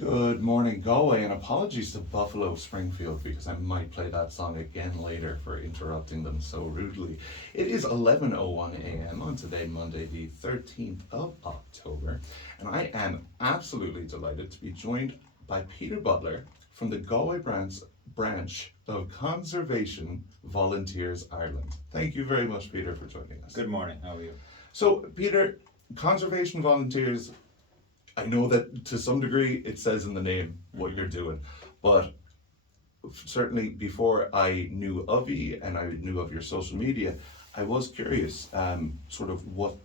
Good morning, Galway, and apologies to Buffalo Springfield because I might play that song again later for interrupting them so rudely. It is 11:01 a.m. on today, Monday, the 13th of October, and I am absolutely delighted to be joined by Peter Butler from the Galway branch of Conservation Volunteers Ireland. Thank you very much, Peter, for joining us. Good morning, how are you? So, Peter, Conservation Volunteers, I know that to some degree it says in the name what you're doing, but certainly before I knew of you and I knew of your social media, I was curious, sort of what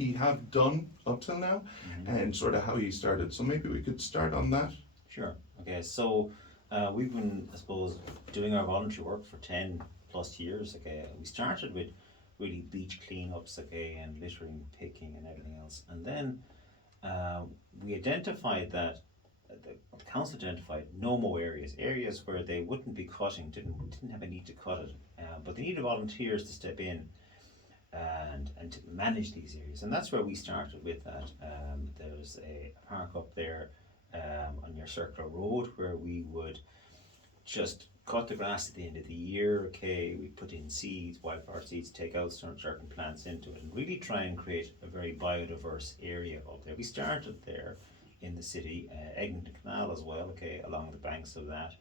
you have done up till now, and sort of how you started. So maybe we could start on that. Sure. Okay, so we've been, I suppose, doing our voluntary work for 10 plus years. Okay, we started with really beach cleanups, okay, and littering, picking, and everything else. And then we identified that the council identified no more areas where they wouldn't be cutting, didn't have a need to cut it, but they needed volunteers to step in and to manage these areas, and that's where we started with that. There's a park up there on your circular road where we would just cut the grass at the end of the year. Okay, we put in seeds, wildflower seeds, take out certain plants into it, and really try and create a very biodiverse area up there. We started there in the city, Eglinton Canal as well, okay, along the banks of that,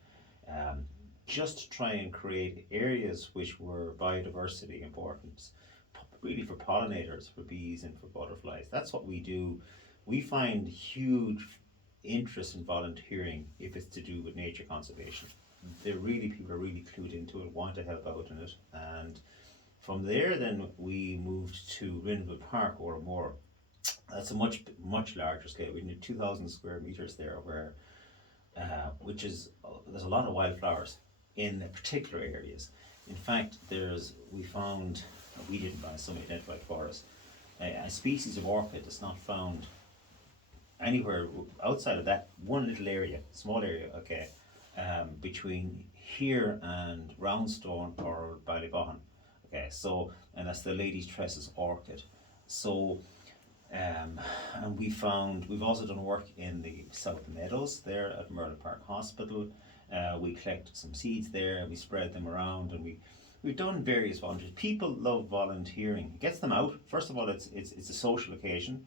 just to try and create areas which were biodiversity important, really for pollinators, for bees and for butterflies. That's what we do. We find huge interest in volunteering if it's to do with nature conservation. People are really clued into it, want to help out in it, and from there then we moved to Rinville Park or more. That's a much larger scale. We need 2,000 square meters there, where which is there's a lot of wildflowers in particular areas. In fact, we found, we didn't find, somebody identified for us, a species of orchid that's not found anywhere outside of that one little area, small area, okay, between here and Roundstone or Ballybohan. Okay, so, and that's the Lady's Tresses orchid. So, and we've also done work in the South Meadows there at Merle Park Hospital. We collect some seeds there and we spread them around, and we've done various volunteers. People love volunteering. It gets them out. First of all, it's a social occasion.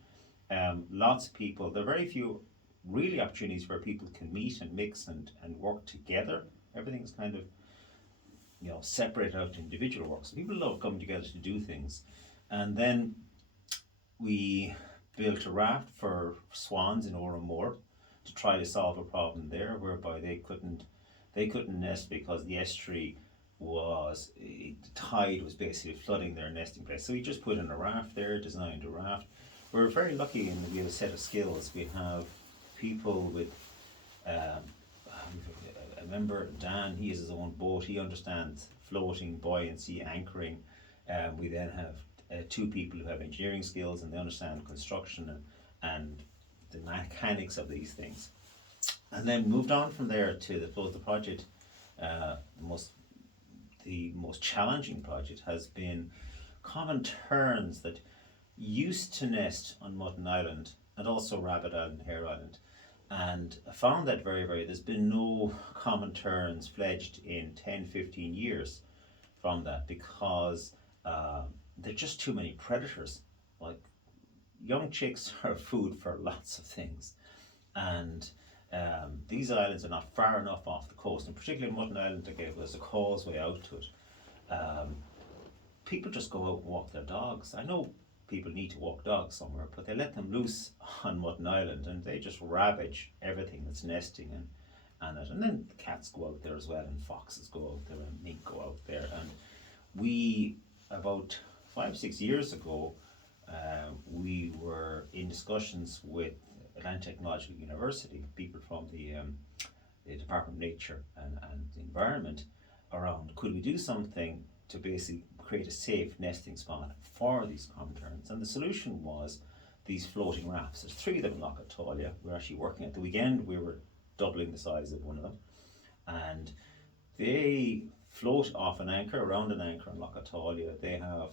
Lots of people. There are very few really opportunities where people can meet and mix and work together. Everything's kind of separated out to individual work. So people love coming together to do things. And then we built a raft for swans in Oramore to try to solve a problem there, whereby they couldn't nest because the estuary the tide was basically flooding their nesting place. So we just put in a raft there, designed a raft. We're very lucky in that we have a set of skills. We have people with, I remember Dan, he has his own boat, he understands floating, buoyancy, anchoring. We then have two people who have engineering skills and they understand construction and the mechanics of these things. And then moved on from there to the project. The most challenging project has been common terns that used to nest on Mutton Island and also Rabbit Island, Hare Island, and I found that there's been no common terns fledged in 10-15 years from that, because there are just too many predators. Like, young chicks are food for lots of things, and these islands are not far enough off the coast, and particularly Mutton Island, again, there's a causeway out to it. People just go out and walk their dogs. I know people need to walk dogs somewhere, but they let them loose on Mutton Island and they just ravage everything that's nesting and it. And then the cats go out there as well, and foxes go out there, and mink go out there. And we, about 5-6 years ago, we were in discussions with Atlantic Technological University, people from the Department of Nature and the Environment, around could we do something to basically create a safe nesting spot for these common terns. And the solution was these floating rafts. There's 3 of them in Lochatolia. We're actually working at the weekend. We were doubling the size of one of them, and they float off an anchor, around an anchor in Lochatolia. They have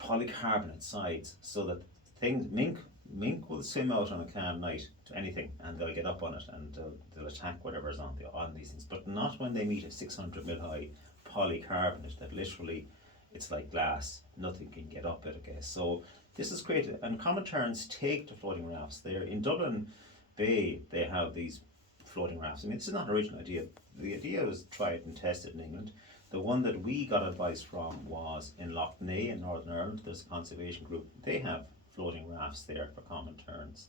polycarbonate sides so that mink mink will swim out on a calm night to anything, and they'll get up on it and they'll attack whatever's on these things. But not when they meet a 600 mil high polycarbonate that literally it's like glass. Nothing can get up it. Okay, so this is great. And common terns take to floating rafts. They're in Dublin Bay. They have these floating rafts. I mean, this is not an original idea. The idea was tried and tested in England. The one that we got advice from was in Lough Neagh in Northern Ireland. There's a conservation group. They have floating rafts there for common terns.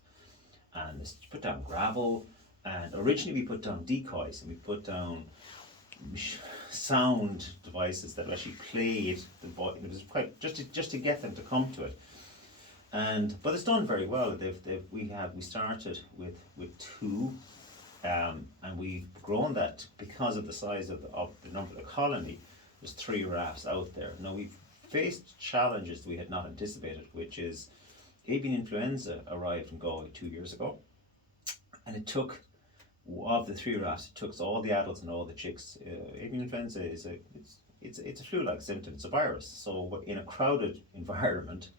And it's put down gravel. And originally we put down decoys and we put down sound devices that actually played the voice. It was quite just to get them to come to it. But it's done very well. We started with two. And we've grown that because of the size of the number of the colony. There's 3 rafts out there. Now we've faced challenges we had not anticipated, which is avian influenza arrived in Galway 2 years ago, and it took of the 3 rafts. It took all the adults and all the chicks. Avian influenza is it's a flu-like symptom. It's a virus. So in a crowded environment,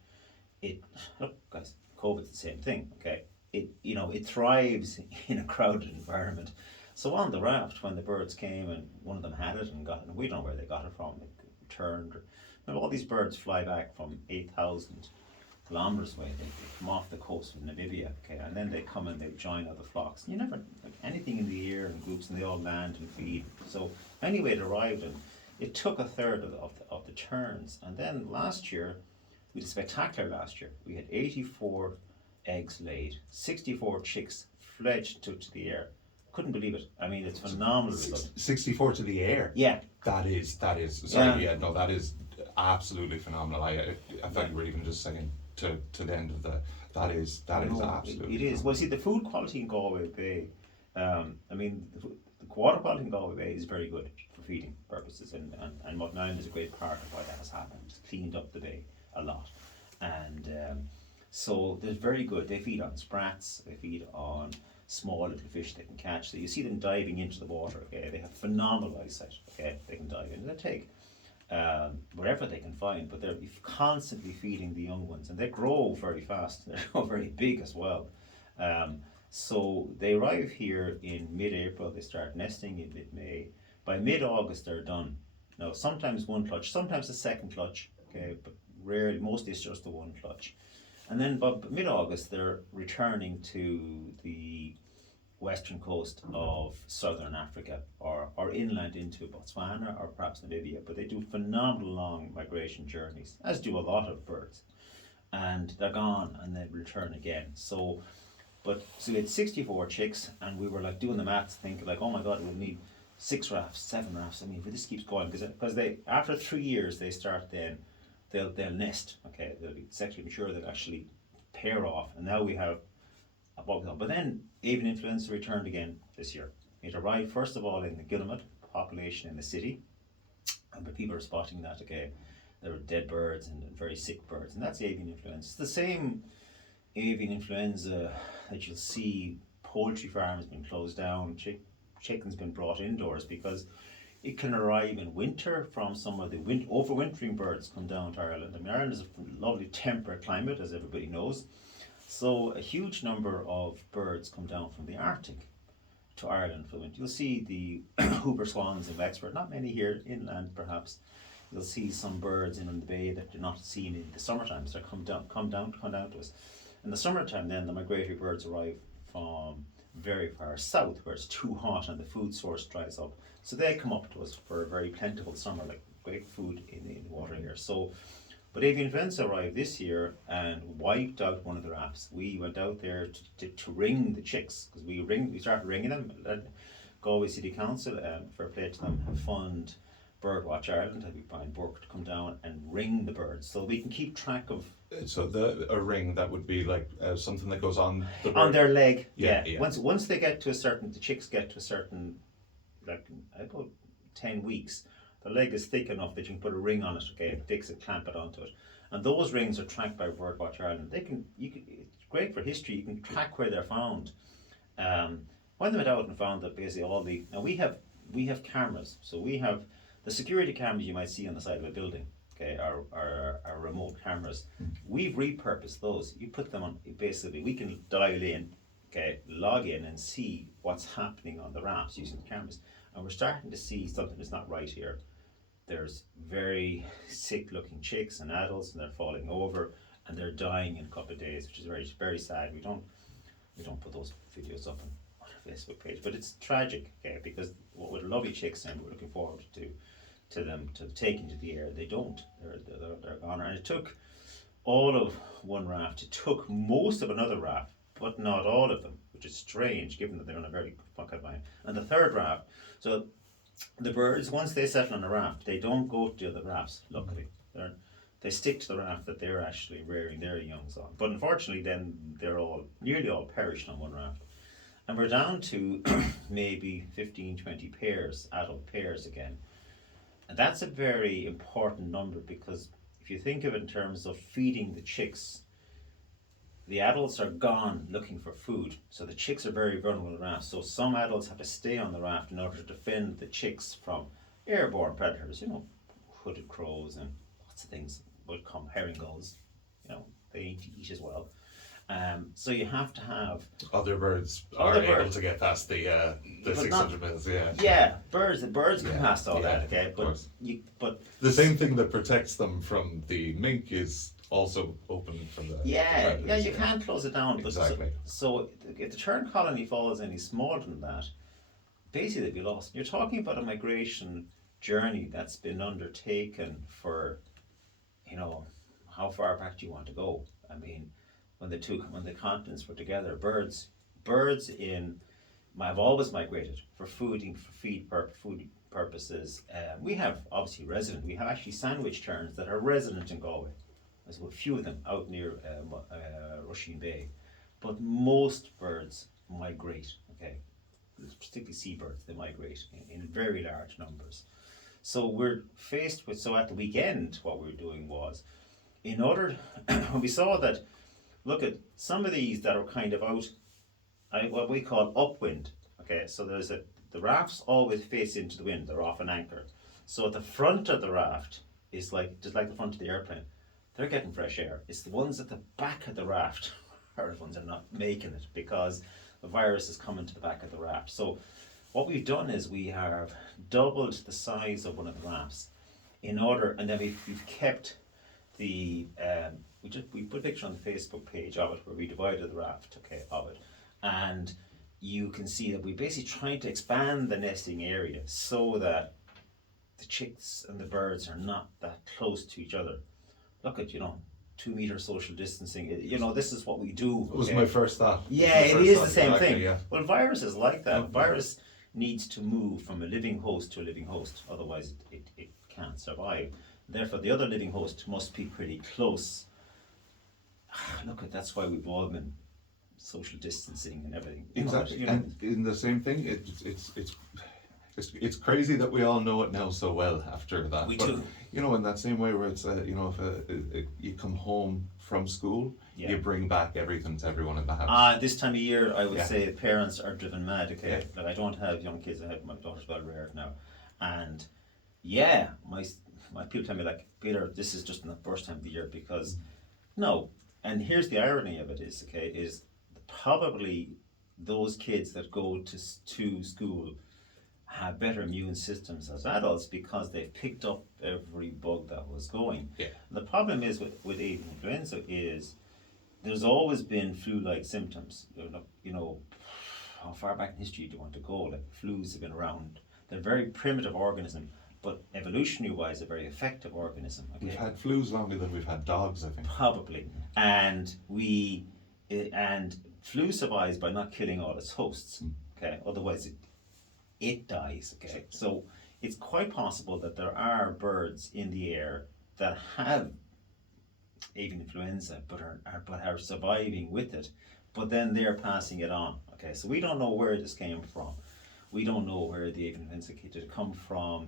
look guys, COVID's the same thing. Okay. It thrives in a crowded environment. So on the raft, when the birds came and one of them had it and got it, and we don't know where they got it from, it returned. All these birds fly back from 8,000 kilometers away. They come off the coast of Namibia, okay, and then they come and they join other flocks. You never anything in the air in groups, and they all land and feed. So anyway, it arrived, and it took a third of the terns. And then last year, we did spectacular. Last year, we had 84 eggs laid, 64 chicks fledged to the air. Couldn't believe it. I mean, it's phenomenal result. 64 to the air. Yeah. That is. Sorry, yeah, no, that is absolutely phenomenal. I thought you were even just saying to the end of that is absolutely. It is. Well, see, the food quality in Galway Bay. I mean, the water quality in Galway Bay is very good for feeding purposes, and Mullen Island is a great part of why that has happened. It's cleaned up the bay a lot, and. So they're very good. They feed on sprats. They feed on small little fish they can catch. So you see them diving into the water. Okay, they have phenomenal eyesight. Okay, they can dive in. They take wherever they can find, but they're constantly feeding the young ones, and they grow very fast. They grow very big as well. So they arrive here in mid-April. They start nesting in mid-May. By mid-August, they're done. Now, sometimes one clutch, sometimes a second clutch. Okay, but rarely. Mostly it's just the one clutch. And then by mid-August, they're returning to the western coast of southern Africa or inland into Botswana or perhaps Namibia. But they do phenomenal long migration journeys, as do a lot of birds. And they're gone and they return again. So we had 64 chicks, and we were like doing the maths, thinking like, oh my God, we'll need 6 rafts, 7 rafts. I mean, if this keeps going, because they after 3 years they start then. They'll nest, okay, they'll be sexually mature, they'll actually pair off, and now we have a bug. But then avian influenza returned again this year. It arrived first of all in the Guillemot population in the city, and people are spotting that, okay, there were dead birds and very sick birds, and that's avian influenza. It's the same avian influenza that you'll see poultry farms being closed down, chickens been brought indoors, because it can arrive in winter from some of the overwintering birds come down to Ireland. I mean, Ireland is a lovely temperate climate, as everybody knows. So a huge number of birds come down from the Arctic to Ireland for winter. You'll see the Hooper swans in Wexford, not many here inland perhaps. You'll see some birds in the bay that you're not seen in the summertime, so they come down to us. In the summertime then, the migratory birds arrive from very far south where it's too hot and the food source dries up. So they come up to us for a very plentiful summer, like great food in the water here. But avian influenza arrived this year and wiped out one of the rafts. We went out there to ring the chicks, because we started ringing them. Galway City Council, fair play to them, fund Birdwatch Ireland, had Brian Burke to come down and ring the birds, so we can keep track of. So a ring that would be like something that goes on the bird. On their leg. Yeah. Once they get to a certain, the chicks get to a certain, like about 10 weeks, the leg is thick enough that you can put a ring on it, okay, fix it, clamp it onto it, and those rings are tracked by Birdwatch Ireland. It's great for history. You can track where they're found. When they went out and found that basically now we have cameras, so we have the security cameras you might see on the side of a building. okay, our remote cameras. We've repurposed those. You put them on, basically, we can dial in, okay, log in and see what's happening on the rafts using the cameras. And we're starting to see something that's not right here. There's very sick looking chicks and adults, and they're falling over and they're dying in a couple of days, which is very, very sad. We don't put those videos up on our Facebook page, but it's tragic, okay, because what with lovely chicks, and we're looking forward to them to taking to the air, they don't. They're gone. And it took all of one raft. It took most of another raft, but not all of them, which is strange given that they're on a very pocket line. And the third raft, so the birds, once they settle on a raft, they don't go to the other rafts, luckily. They stick to the raft that they're actually rearing their youngs on. But unfortunately, then they're nearly all perished on one raft. And we're down to maybe 15, 20 pairs, adult pairs again. And that's a very important number, because if you think of it in terms of feeding the chicks, the adults are gone looking for food, so the chicks are very vulnerable on the raft. So some adults have to stay on the raft in order to defend the chicks from airborne predators, hooded crows and lots of things will come, herring gulls, they eat as well. So you have to have other birds are able to get past the 600 mils. Yeah, the birds can pass all that. Okay, but the same thing that protects them from the mink is also open from the you can't close it down. Exactly. So if the tern colony falls any smaller than that, basically they'd be lost. You're talking about a migration journey that's been undertaken for, how far back do you want to go? I mean, when the continents were together, birds have always migrated for feed purposes. We have obviously we have actually sandwich terns that are resident in Galway. There's a few of them out near Rushing Bay, but most birds migrate. Okay, particularly seabirds, they migrate in very large numbers. So we're faced with. So at the weekend, what we were doing was, in order when we saw that, look at some of these that are kind of out, what we call upwind. Okay, so the rafts always face into the wind. They're off an anchor. So at the front of the raft is just like the front of the airplane. They're getting fresh air. It's the ones at the back of the raft are the ones that are not making it, because the virus is coming to the back of the raft. So what we've done is we have doubled the size of one of the rafts and then we've kept the we put a picture on the Facebook page of it where we divided the raft, of it, and you can see that we're basically trying to expand the nesting area so that the chicks and the birds are not that close to each other. Look at 2-meter social distancing. This is what we do. It was my first thought. Yeah, it is the same thing. Yeah. Well, virus is like that. Virus needs to move from a living host to a living host, otherwise it can't survive. Therefore, the other living host must be pretty close. Look, that's why we've all been social distancing and everything. Exactly. And in the same thing, it's crazy that we all know it now so well after that. We do. In that same way where it's if you come home from school, you bring back everything to everyone in the house. This time of year, I would say parents are driven mad. Okay, like I don't have young kids. I have my daughter's well reared now, and my people tell me, like, Peter, this is just not the first time of the year, because no. And here's the irony of it is probably those kids that go to school have better immune systems as adults because they've picked up every bug that was going. Yeah. The problem is with avian influenza is there's always been flu-like symptoms. How far back in history do you want to go? Like, flus have been around. They're a very primitive organism, but evolutionary-wise, a very effective organism. Okay? We've had flus longer than we've had dogs, I think. Probably, and flu survives by not killing all its hosts. Okay, otherwise it dies. Okay, so it's quite possible that there are birds in the air that have avian influenza, but are surviving with it, but then they're passing it on. Okay, so we don't know where this came from. We don't know where the avian influenza did it come from.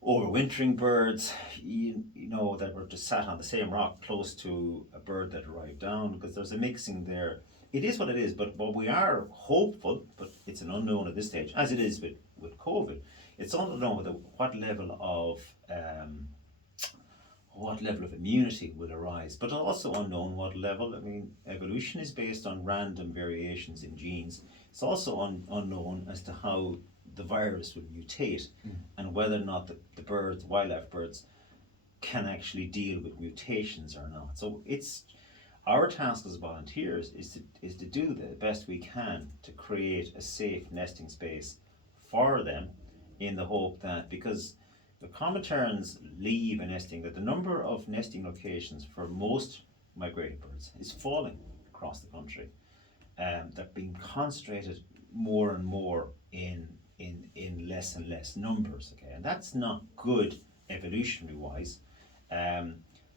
Overwintering birds, that were just sat on the same rock close to a bird that arrived down, because there's a mixing there. It is what it is, but we are hopeful, but it's an unknown at this stage, as it is with COVID. It's unknown what level of what level of immunity will arise, but also unknown what level. I mean, evolution is based on random variations in genes. It's also unknown as to how the virus will mutate and whether or not the birds, wildlife birds, can actually deal with mutations or not. So it's our task as volunteers is to do the best we can to create a safe nesting space for them, in the hope that, because the common terns leave a nesting, that the number of nesting locations for most migratory birds is falling across the country. They're being concentrated more and more in less and less numbers. Okay, and that's not good evolutionary wise.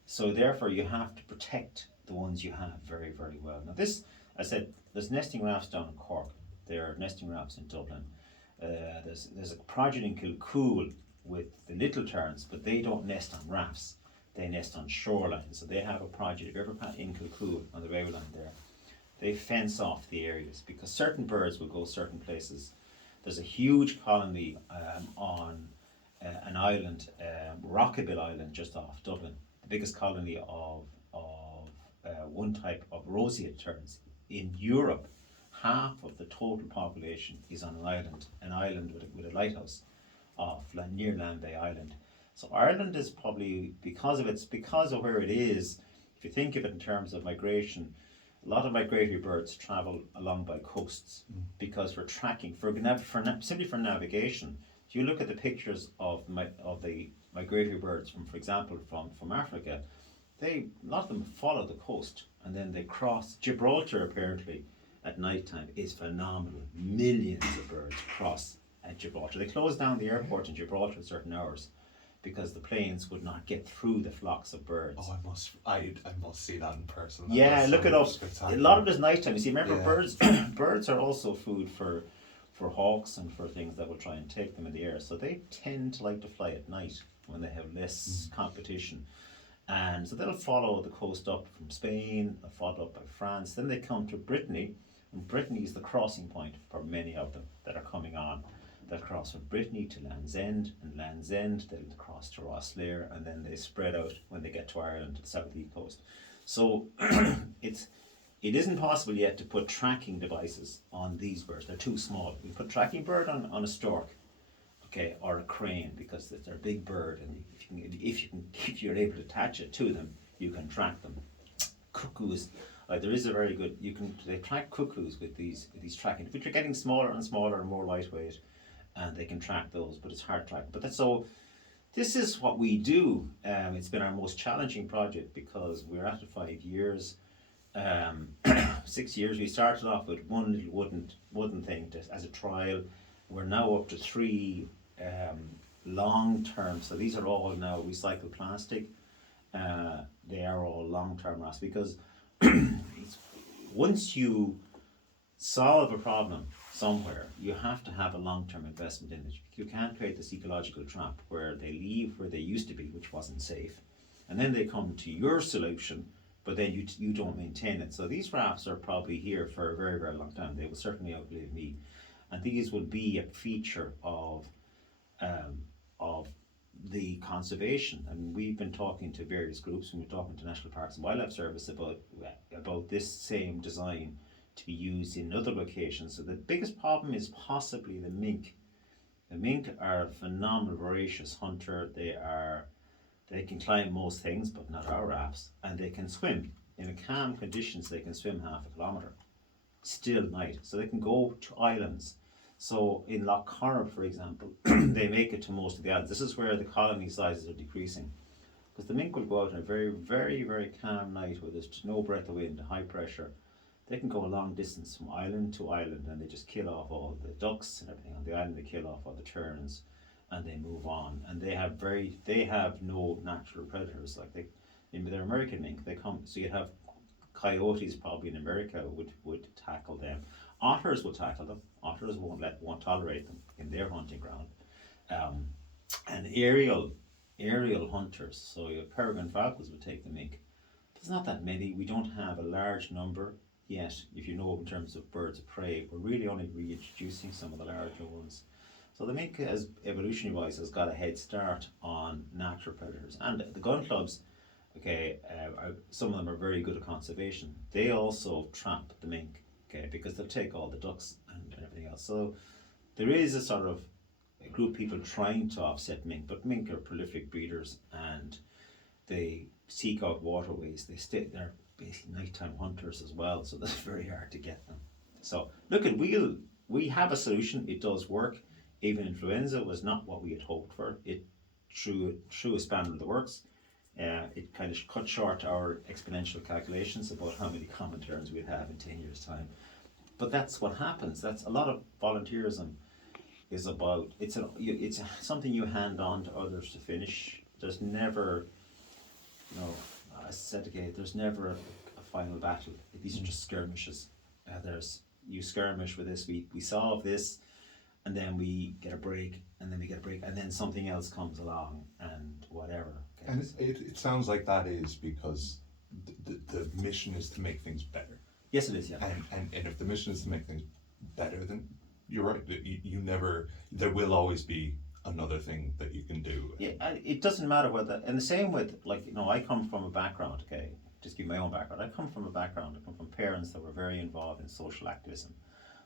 So therefore, you have to protect the ones you have very, very well. Now this, I said, there's nesting rafts down in Cork. There are nesting rafts in Dublin. There's a project in Kilcool with the little terns, but they don't nest on rafts. They nest on shoreline. So they have a project. If you ever pass in Kilcool on the railway line there, they fence off the areas because certain birds will go certain places. There's a huge colony on an island, Rockabill Island, just off Dublin. The biggest colony of one type of roseate terns in Europe. Half of the total population is on an island with a lighthouse off near Lambay Island. So Ireland is probably, because of where it is, if you think of it in terms of migration, a lot of migratory birds travel along by coasts because for tracking, simply for navigation. If you look at the pictures of the migratory birds from, for example, from Africa, a lot of them follow the coast and then they cross. Gibraltar apparently at night time is phenomenal. Millions of birds cross at Gibraltar. They closed down the airport in Gibraltar at certain hours because the planes would not get through the flocks of birds. Oh, I must see that in person. Yeah, look it up. A lot of it is nighttime. You see, remember, birds birds are also food for hawks and for things that will try and take them in the air. So they tend to like to fly at night when they have less competition. And so they'll follow the coast up from Spain, followed up by France. Then they come to Brittany, and Brittany is the crossing point for many of them that are coming on. They'll cross from Brittany to Land's End, and Land's End they'll cross to Rosslare, and then they spread out when they get to Ireland, to the south east coast. So it isn't possible yet to put tracking devices on these birds. They're too small. You put tracking bird on a stork, okay, or a crane, because they're a big bird, and if you're able to attach it to them, you can track them. Cuckoos, there is a very good. They track cuckoos with these tracking, which are getting smaller and smaller and more lightweight, and they can track those, but it's hard tracking. But that's so. This is what we do. It's been our most challenging project because we're at it 5 years. 6 years. We started off with one little wooden thing as a trial. We're now up to 3 long term. So these are all now recycled plastic. They are all long term rafts because once you solve a problem somewhere, you have to have a long term investment in it. You can't create this ecological trap where they leave where they used to be, which wasn't safe, and then they come to your solution, but then you don't maintain it. So these rafts are probably here for a very, very long time. They will certainly outlive me, and these will be a feature of the conservation. I mean, we've been talking to various groups, and we're talking to National Parks and Wildlife Service about this same design to be used in other locations. So the biggest problem is possibly the mink. The mink are a phenomenal voracious hunter. They can climb most things, but not our rafts, and they can swim. In calm conditions, they can swim half a kilometre, still night. So they can go to islands. So in Lough Corrib, for example, they make it to most of the islands. This is where the colony sizes are decreasing, because the mink will go out on a very, very, very calm night where there's no breath of wind, high pressure. They can go a long distance from island to island, and they just kill off all the ducks and everything on the island. They kill off all the terns, and they move on. And they have no natural predators. They're American mink. They come. So you have coyotes probably in America would tackle them. Otters will tackle them. Otters won't tolerate them in their hunting ground. And aerial hunters. So your peregrine falcons would take the mink. There's not that many. We don't have a large number yet. If you know in terms of birds of prey, we're really only reintroducing some of the larger ones. So the mink, as evolutionary wise, has got a head start on natural predators. And the gun clubs, okay, some of them are very good at conservation. They also trap the mink, okay, because they'll take all the ducks and everything else. So there is a sort of a group of people trying to offset mink, but mink are prolific breeders and they seek out waterways. They're basically nighttime hunters as well, so that's very hard to get them. So look at we have a solution. It does work. Avian influenza was not what we had hoped for. It threw a spanner in the works. It kind of cut short our exponential calculations about how many common terns we'd have in 10 years' time. But that's what happens. That's a lot of volunteerism is about. It's something you hand on to others to finish. There's never, I said again, there's never a final battle. These are just skirmishes. You skirmish with this. We solve this, and then we get a break, and then we get a break, and then something else comes along, and whatever. Okay. And it sounds like that is because the mission is to make things better. Yes, it is. Yeah. And if the mission is to make things better, then you're right. You never. There will always be another thing that you can do. Yeah, it doesn't matter whether. And the same with I come from a background. Okay, just give my own background. I come from parents that were very involved in social activism.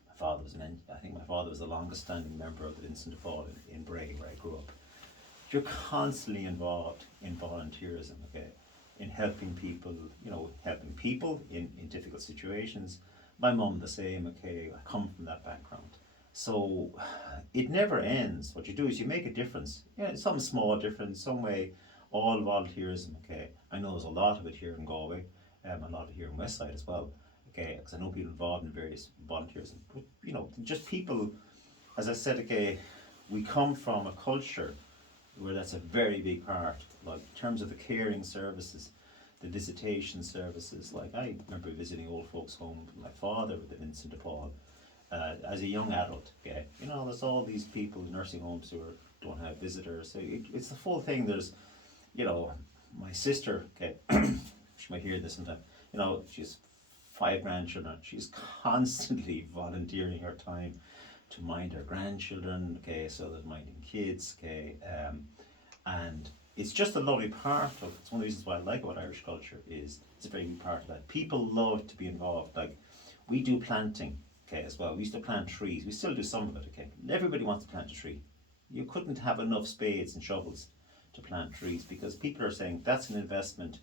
My father was I think my father was the longest standing member of the Vincent de Paul in Bray, where I grew up. You're constantly involved in volunteerism, okay, in helping people, in difficult situations. My mum the same, okay, I come from that background. So it never ends. What you do is you make a difference. Some small difference, some way, all volunteerism, okay. I know there's a lot of it here in Galway, a lot of it here in Westside as well, okay, because I know people involved in various volunteerism. But, just people, as I said, okay, we come from a culture where that's a very big part, like in terms of the caring services, the visitation services. Like I remember visiting old folks' home with my father with the Vincent de Paul as a young adult. Okay, there's all these people in nursing homes who don't have visitors. So it's the full thing. There's, my sister. Okay, she might hear this sometime. She's 5 grandchildren. She's constantly volunteering her time to mind her grandchildren, okay, so there's minding kids, okay, and it's just a lovely part of, it's one of the reasons why I like about Irish culture is it's a very big part of that. People love to be involved, like we do planting, okay, as well. We used to plant trees, we still do some of it, okay. Everybody wants to plant a tree. You couldn't have enough spades and shovels to plant trees because people are saying that's an investment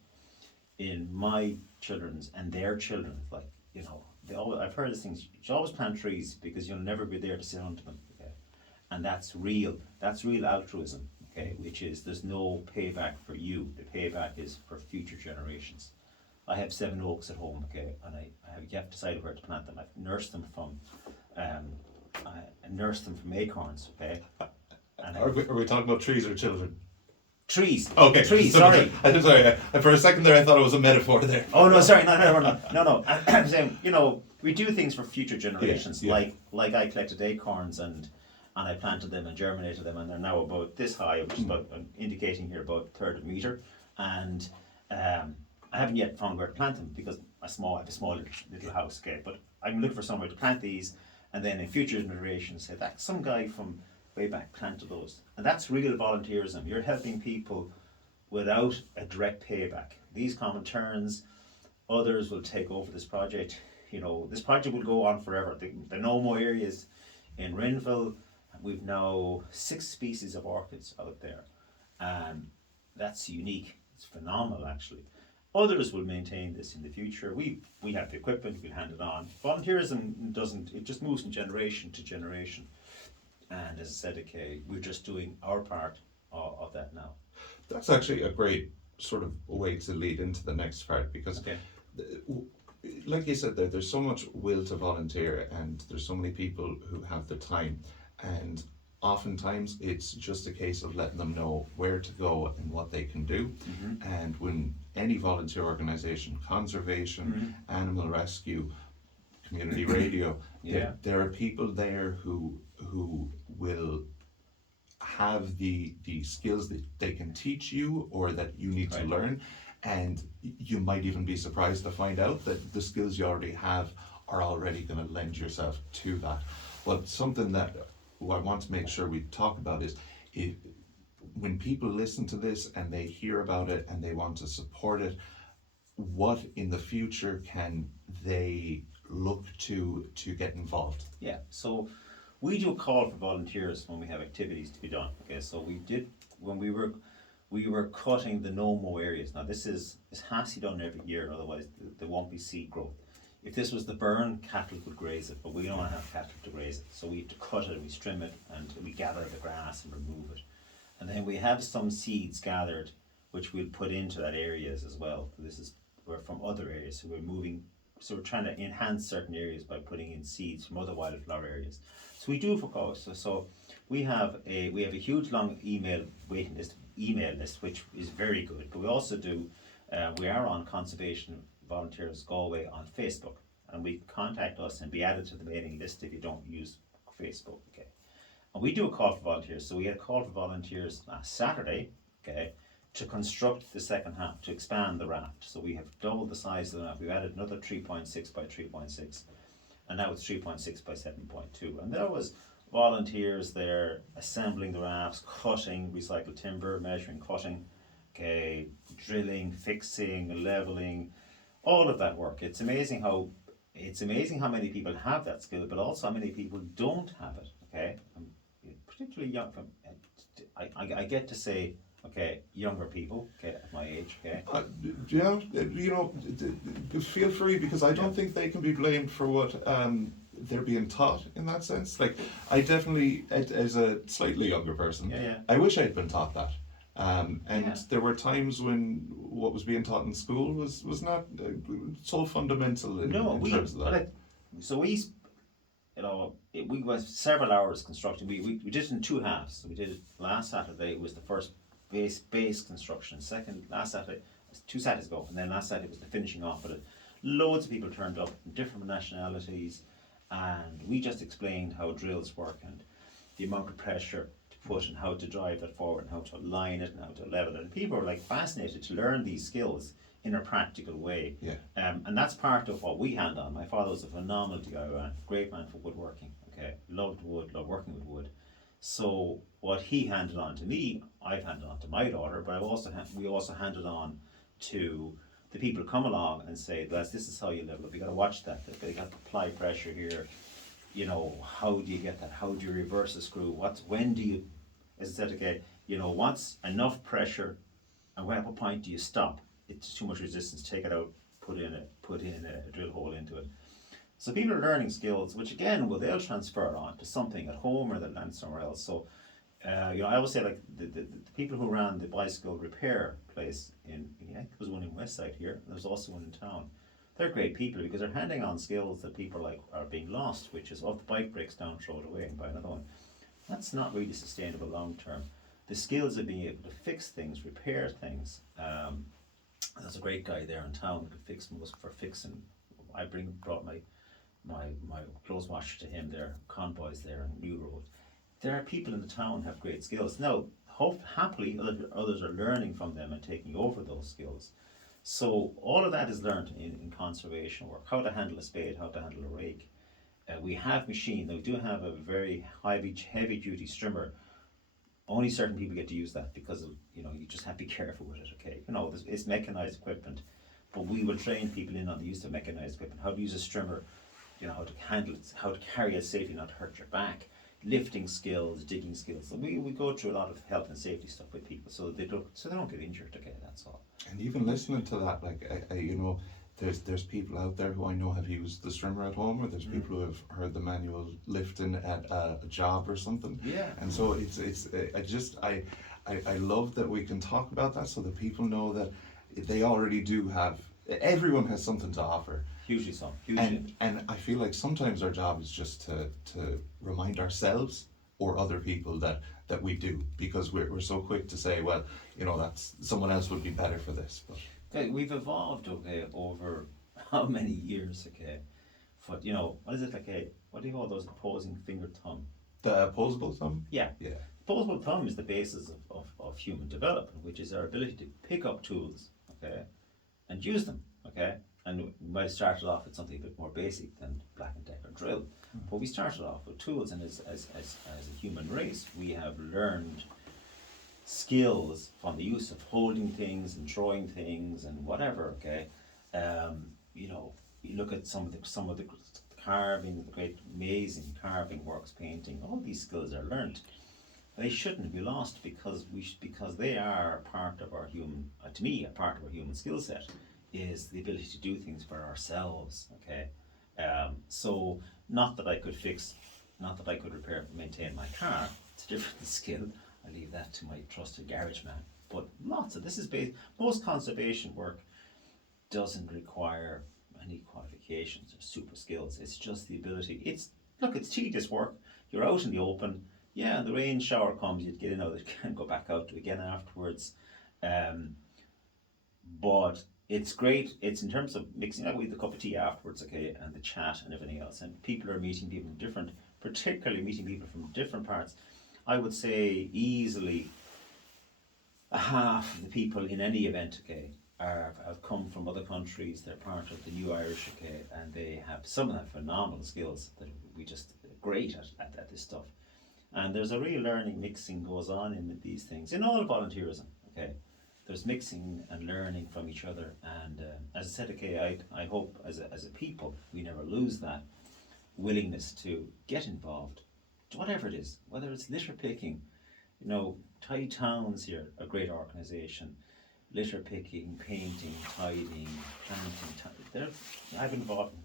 in my children's and their children, like, I've heard these things. You should always plant trees because you'll never be there to sit under them. Okay, and that's real altruism. Okay, which is there's no payback for you. The payback is for future generations. I have 7 oaks at home. Okay, and I have yet decided where to plant them. I've nursed them from, acorns. Okay, and Are we talking about trees or children? Trees. Okay. Trees. So, sorry. I'm sorry. For a second there, I thought it was a metaphor there. Oh no! Sorry. No. I'm saying we do things for future generations. Yeah. Like I collected acorns and I planted them and germinated them and they're now about this high, which is about indicating here about a third of a meter. And I haven't yet found where to plant them because I have a small little house. Okay, but I'm looking for somewhere to plant these, and then in future generations say that some guy from way back planted those. And that's real volunteerism. You're helping people without a direct payback. These common terns, others will take over this project. This project will go on forever. The No-Mo areas in Rinville, we've now 6 species of orchids out there. And that's unique. It's phenomenal, actually. Others will maintain this in the future. We have the equipment, we'll hand it on. Volunteerism it just moves from generation to generation. And as I said, okay, we're just doing our part of that now. That's actually a great sort of way to lead into the next part because, like you said, there's so much will to volunteer and there's so many people who have the time, and oftentimes it's just a case of letting them know where to go and what they can do. Mm-hmm. And when any volunteer organisation, conservation, animal rescue, community radio, there are people there who will have the skills that they can teach you or that you need to learn, and you might even be surprised to find out that the skills you already have are already going to lend yourself to that. But something that I want to make sure we talk about is when people listen to this and they hear about it and they want to support it, what in the future can they look to get involved? Yeah, so we do a call for volunteers when we have activities to be done. Okay, so we did when we were cutting the no-mow areas. Now this has to be done every year, otherwise there won't be seed growth. If this was the burn, cattle could graze it, but we don't want to have cattle to graze it. So we have to cut it, we trim it, and we gather the grass and remove it. And then we have some seeds gathered, which we'll put into that areas as well. We're from other areas, so we're trying to enhance certain areas by putting in seeds from other wildflower areas. So we do for cause. So we have a huge long email list, which is very good. But we also do. We are on Conservation Volunteers Galway on Facebook, and we contact us and be added to the mailing list if you don't use Facebook. Okay, and we do a call for volunteers. So we had a call for volunteers last Saturday. Okay, to construct the second half, to expand the raft. So we have doubled the size of the raft. We've added another 3.6 by 3.6, and now it's 3.6 by 7.2. And there was volunteers there assembling the rafts, cutting recycled timber, measuring, cutting, okay, drilling, fixing, leveling, all of that work. It's amazing how many people have that skill, but also how many people don't have it. Okay, particularly young. I get to say, okay, younger people, okay, at my age, okay. Yeah, feel free, because I don't think they can be blamed for what they're being taught in that sense. Like, I definitely, as a slightly younger person, I wish I'd been taught that. There were times when what was being taught in school was not so fundamental in terms of that. We went several hours constructing. We did it in two halves. So we did it last Saturday. It was the first base construction. Last Saturday, 2 Saturdays ago, and then last Saturday was the finishing off of it. Loads of people turned up from different nationalities, and we just explained how drills work and the amount of pressure to put and how to drive it forward and how to align it and how to level it. And people were like fascinated to learn these skills in a practical way. Yeah. And that's part of what we hand on. My father was a phenomenal DIY, great man for woodworking. Okay, loved wood, loved working with wood. So what he handed on to me, I've handed on to my daughter, but we also handed on to the people who come along and say, "Lads, this is how you level up. You got to watch that. They got to apply pressure here. You know, how do you get that? How do you reverse a screw? When do you, as I said, okay, what's enough pressure, and at what point do you stop? It's too much resistance. Take it out. Put in a drill hole into it." So people are learning skills, which again, they'll transfer on to something at home or they'll learn somewhere else. So, I always say, like, the people who ran the bicycle repair place there was one in Westside here, and there's also one in town. They're great people because they're handing on skills that people are being lost, which is, if the bike breaks down, throw it away and buy another one. That's not really sustainable long term. The skills of being able to fix things, repair things. There's a great guy there in town who could fix most for fixing. I brought my clothes washer to him there, convoys there on New Road. There are people in the town who have great skills. Now, happily, others are learning from them and taking over those skills. So all of that is learned in conservation work. How to handle a spade, how to handle a rake. We have machines. We do have a very heavy duty strimmer. Only certain people get to use that because you just have to be careful with it. Okay, it's mechanized equipment, but we will train people in on the use of mechanized equipment. How to use a strimmer, how to handle it, how to carry it safely, not to hurt your back. Lifting skills, digging skills. So we go through a lot of health and safety stuff with people, so they don't get injured. Okay, that's all. And even listening to that, like there's people out there who I know have used the strimmer at home, or there's people who have heard the manual lifting at a job or something. Yeah. And so I love that we can talk about that, so that people know that they already do have. Everyone has something to offer. Hugely so. And I feel like sometimes our job is just to remind ourselves or other people that we do, because we're so quick to say, well, that's someone else would be better for this. But okay, we've evolved over how many years? Okay, but what is it like? What do you call those opposing finger thumb? The opposable thumb. Yeah. Yeah. Opposable thumb is the basis of human development, which is our ability to pick up tools, okay, and use them, okay. And we might have started off with something a bit more basic than Black & Decker drill, but we started off with tools, and as a human race, we have learned skills from the use of holding things and throwing things and whatever. Okay, you know, you look at some of the carving, the great amazing carving works, painting. All these skills are learnt. They shouldn't be lost because because they are part of our human. To me, a part of our human skill set is the ability to do things for ourselves. Okay, so not that I could fix, not that I could repair, maintain my car. It's a different skill. I leave that to my trusted garage man. But lots of this is based. Most conservation work doesn't require any qualifications or super skills. It's just the ability. It's tedious work. You're out in the open. Yeah, and the rain shower comes. You'd get in out. You can go back out again afterwards. But it's great. It's in terms of mixing up with the cup of tea afterwards, okay, and the chat and everything else. And people are meeting people from different, particularly meeting people from different parts. I would say easily half of the people in any event, okay, have come from other countries. They're part of the New Irish, okay, and they have some of them phenomenal skills that we just great at this stuff. And there's a real learning, mixing goes on in these things in all volunteerism, okay. There's mixing and learning from each other, and as I said, okay, I hope as a people we never lose that willingness to get involved, whatever it is, whether it's litter picking, you know, Tidy Towns here, a great organisation, litter picking, painting, tidying, planting. I've been involved.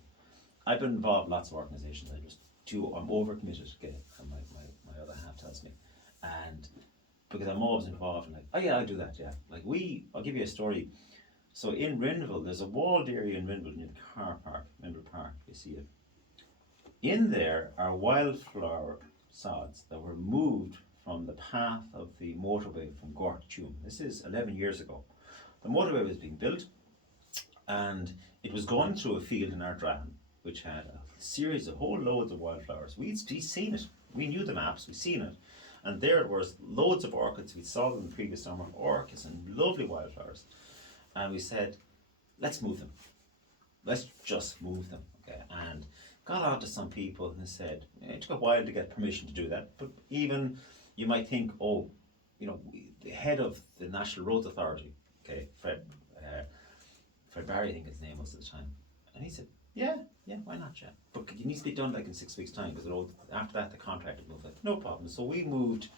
I've been involved in lots of organisations. I'm overcommitted. Okay, and my other half tells me, and because I'm always involved in like, oh yeah, I'll do that. Yeah, like I'll give you a story. So in Rindville, there's a walled area in Rindville near the car park, Rindville Park. You see it. In there are wildflower sods that were moved from the path of the motorway from Cork to Tuam. This is 11 years ago. The motorway was being built, and it was going through a field in Ardran, which had a series of whole loads of wildflowers. We'd seen it. We knew the maps. We'd seen it. And there it was, loads of orchids. We saw them the previous summer, orchids and lovely wildflowers. And we said, let's move them. Let's just move them. Okay. And got on to some people and said, it took a while to get permission to do that. But even you might think, oh, you know, the head of the National Roads Authority, okay, Fred Barry, I think his name was at the time. And he said, yeah, why not, yeah. But it needs to be done like in 6 weeks' time, because after that the contract would move. Like, no problem. So we moved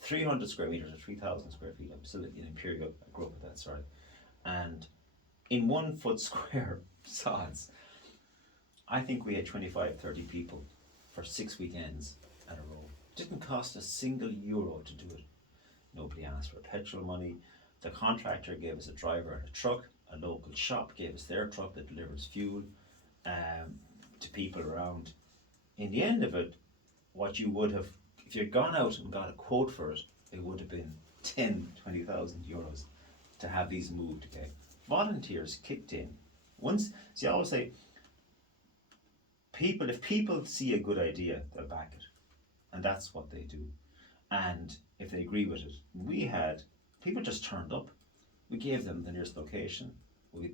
300 square meters or 3,000 square feet. I'm still in Imperial, I grew up with that, sorry. And in 1 foot square sods, I think we had 25, 30 people for 6 weekends at a row. It didn't cost a single euro to do it. Nobody asked for petrol money. The contractor gave us a driver and a truck. A local shop gave us their truck that delivers fuel to people around. In the end of it, what you would have, if you'd gone out and got a quote for it, it would have been 10, 20,000 euros to have these moved. Okay, volunteers kicked in. Once, see, I always say, if people see a good idea, they'll back it, and that's what they do. And if they agree with it, we had people just turned up. We gave them the nearest location.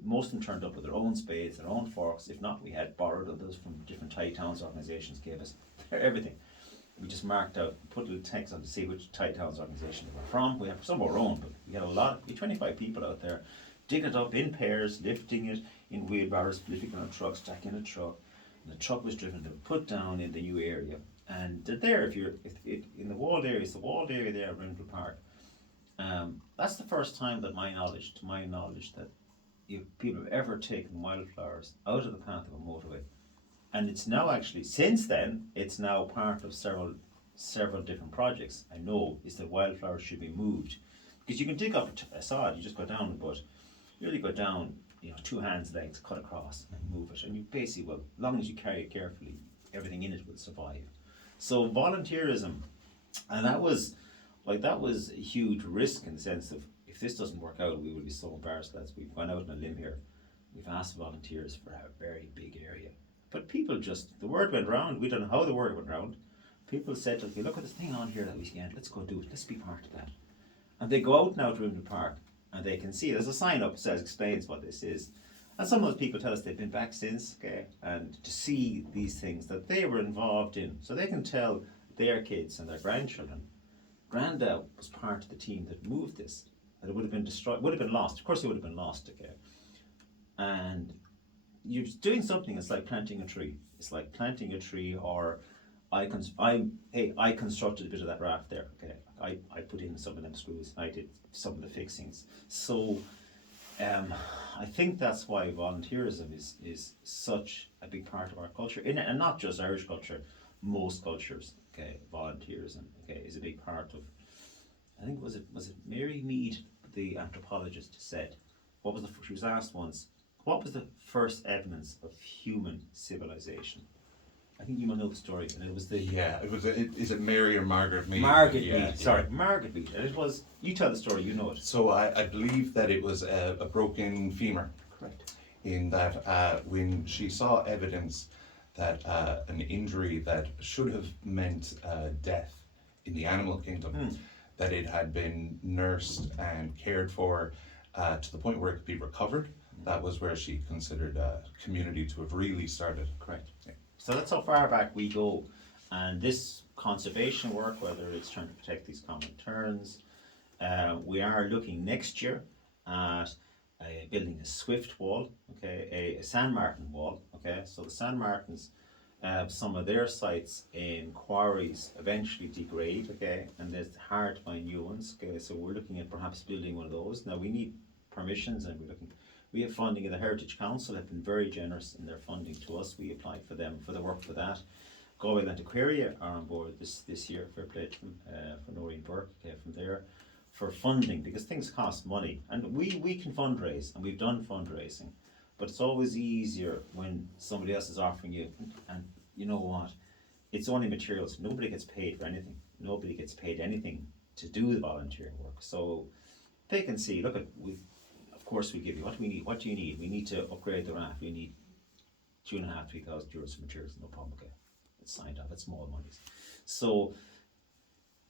Most of them turned up with their own spades, their own forks. If not, we had borrowed others from different Tidy Towns organisations, gave us everything. We just marked out, put little text on to see which Tidy Towns organisation they were from. We have some of our own, but we had we had 25 people out there digging it up in pairs, lifting it in wheelbarrows, lifting it on a truck, stacking a truck. And the truck was driven to put down in the new area. And they're there in the walled area, it's the walled area there at Rindville Park. That's the first time that to my knowledge, that people have ever taken wildflowers out of the path of a motorway. And it's now actually, since then, it's now part of several different projects. I know is that wildflowers should be moved. Because you can dig up a sod, you just go down, but you really go down, 2 hands lengths, cut across and move it. And you basically, well, as long as you carry it carefully, everything in it will survive. So volunteerism, and that was a huge risk in the sense of, if this doesn't work out, we will be so embarrassed. We've gone out on a limb here. We've asked volunteers for a very big area. But people the word went round. We don't know how the word went round. People said, okay, look at this thing on here that weekend. Let's go do it. Let's be part of that. And they go out now to Rindville Park, and they can see, there's a sign up that explains what this is. And some of those people tell us they've been back since, okay, and to see these things that they were involved in, so they can tell their kids and their grandchildren Granda was part of the team that moved this, and it would have been destroyed, would have been lost. Of course, it would have been lost, okay. And you're doing something. It's like planting a tree. It's like planting a tree, or I constructed a bit of that raft there. Okay, I put in some of them screws. I did some of the fixings. So I think that's why volunteerism is such a big part of our culture, and not just Irish culture. Most cultures, okay, volunteerism, okay, is a big part of. I think was it Mary Mead, the anthropologist, said, what was she was asked once, what was the first evidence of human civilization? I think you might know the story, and it was the Is it Mary or Margaret Mead? Margaret Mead. Sorry, Margaret Mead, and it was. You tell the story. You know it. So I believe that it was a broken femur. Correct. In that when she saw evidence that an injury that should have meant death in the animal kingdom, that it had been nursed and cared for to the point where it could be recovered. That was where she considered community to have really started. Correct. Yeah. So that's how far back we go. And this conservation work, whether it's trying to protect these common terns, we are looking next year at building a swift wall, okay, a San Martin wall, okay. So the San Martins, some of their sites in quarries eventually degrade, okay, and it's hard to find new ones, okay. So we're looking at perhaps building one of those. Now we need permissions, and we have funding of the Heritage Council, have been very generous in their funding to us. We applied for them for the work for that. Galway Antiquaria are on board this year, fair play to them, for Noreen Burke, from there, for funding, because things cost money, and we can fundraise, and we've done fundraising, but it's always easier when somebody else is offering you, and you know what, it's only materials. Nobody gets paid for anything. Nobody gets paid anything to do the volunteering work. So they can see, look, of course we give you, what do we need? What do you need? We need to upgrade the raft. We need 2,500 to 3,000 euros for materials. No problem, okay. It's signed off, it's small monies. So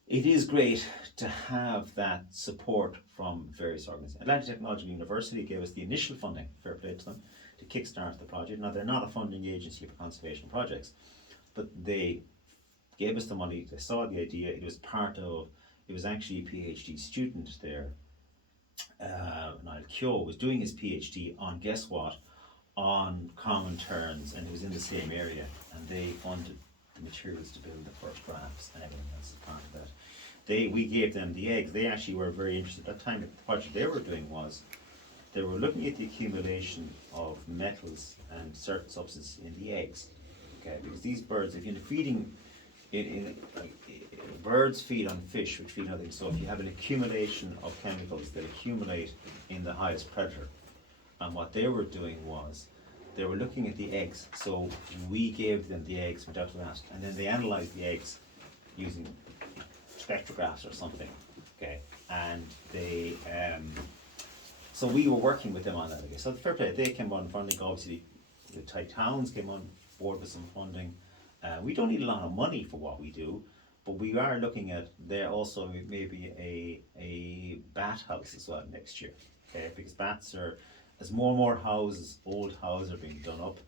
it is great to have that support from various organisations. Atlantic Technological University gave us the initial funding, fair play to them, to kickstart the project. Now they're not a funding agency for conservation projects, but they gave us the money, they saw the idea, it was actually a PhD student there, Niall Keogh, was doing his PhD on, guess what, on common terns, and it was in the same area, and they funded the materials to build the first rafts and everything else as part of that. We gave them the eggs. They actually were very interested at that time. The project they were doing was they were looking at the accumulation of metals and certain substances in the eggs. Okay, because these birds, if you're feeding birds feed on fish, which feed on things. So if you have an accumulation of chemicals that accumulate in the highest predator, and what they were doing was they were looking at the eggs. So we gave them the eggs without that, and then they analysed the eggs using spectrographs or something. Okay, and they so we were working with them on that. Okay, so the fair play, they came on funding. Obviously, the Thai towns came on board with some funding. We don't need a lot of money for what we do, but we are looking at there also maybe a bat house as well next year. Okay, because bats are, as more and more houses, old houses are being done up,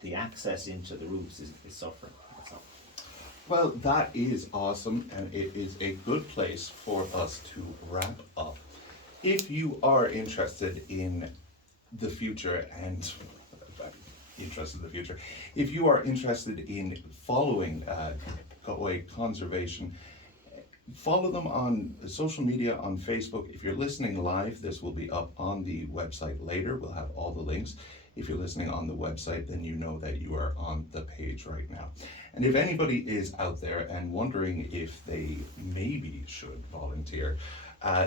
the access into the roofs is suffering. That's all. Well, that is awesome, and it is a good place for us to wrap up. If you are interested in the future if you are interested in following Galway Conservation, follow them on social media, on Facebook. If you're listening live, this will be up on the website later. We'll have all the links. If you're listening on the website, then you know that you are on the page right now. And if anybody is out there and wondering if they maybe should volunteer,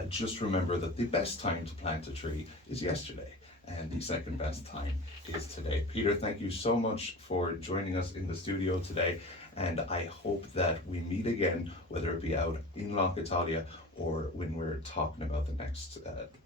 just remember that the best time to plant a tree is yesterday, and the second best time is today. Peter, thank you so much for joining us in the studio today, and I hope that we meet again, whether it be out in Loch Italia or when we're talking about the next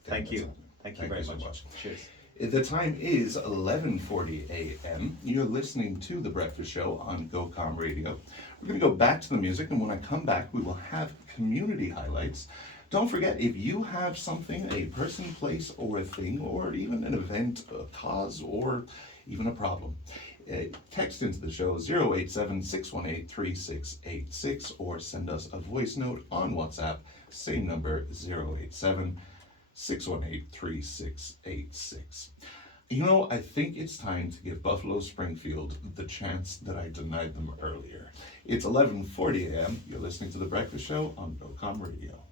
Thank you. Thank you very much. Cheers. The time is 11:40 a.m. You're listening to The Breakfast Show on GoCom Radio. We're going to go back to the music, and when I come back, we will have community highlights. Don't forget, if you have something, a person, place, or a thing, or even an event, a cause, or even a problem, text into the show 087-618-3686 or send us a voice note on WhatsApp, same number 087-618-3686. You know, I think it's time to give Buffalo Springfield the chance that I denied them earlier. It's 11:40 a.m. You're listening to The Breakfast Show on BOCOM Radio.